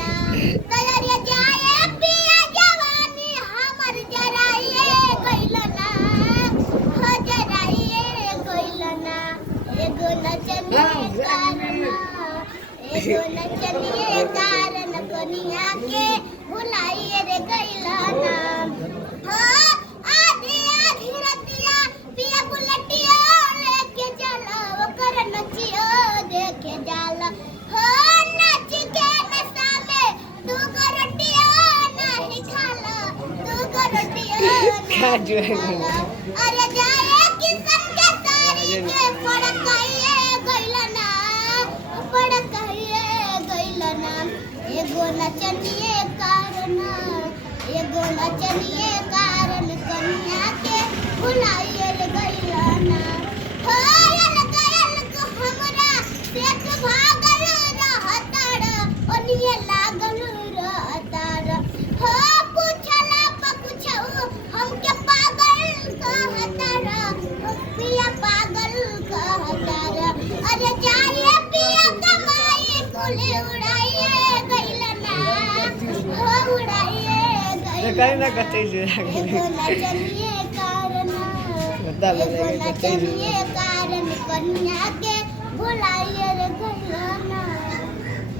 ना तैयारी जाए पिया जवानी हमर जराइए गइल ना हो जराइए गइल ना एगो नचनिए कारण कनिया के भुलाइए रे गइल ना हो आधी आधी रतिया पिया बुलटिया लेके जाला ओकर नचियो देखे जाला हो नच के नशा में तू को रोटिया नहीं खाला तू को रोटिया नहीं खाला अरे जाए किसन के सारी के पड़काइए गइल ना पड़काइए गइल ना एगो नचनिए कारण कन्या के भुलाइए रे गइल ना हो अलग हमरा सेठ भागल रहतार ओनिए लागल रहतार हो पूछला पकुछऊ हमके पागल कहतार पिया पागल कहतार अरे जाए पिया कमाई कुले उड़ाइए गइल ना हो उड़ाइए कहीं ना कतई से एगो नचनिए कारण बता एगो नचनिए कारण कन्या के भुलाइए रे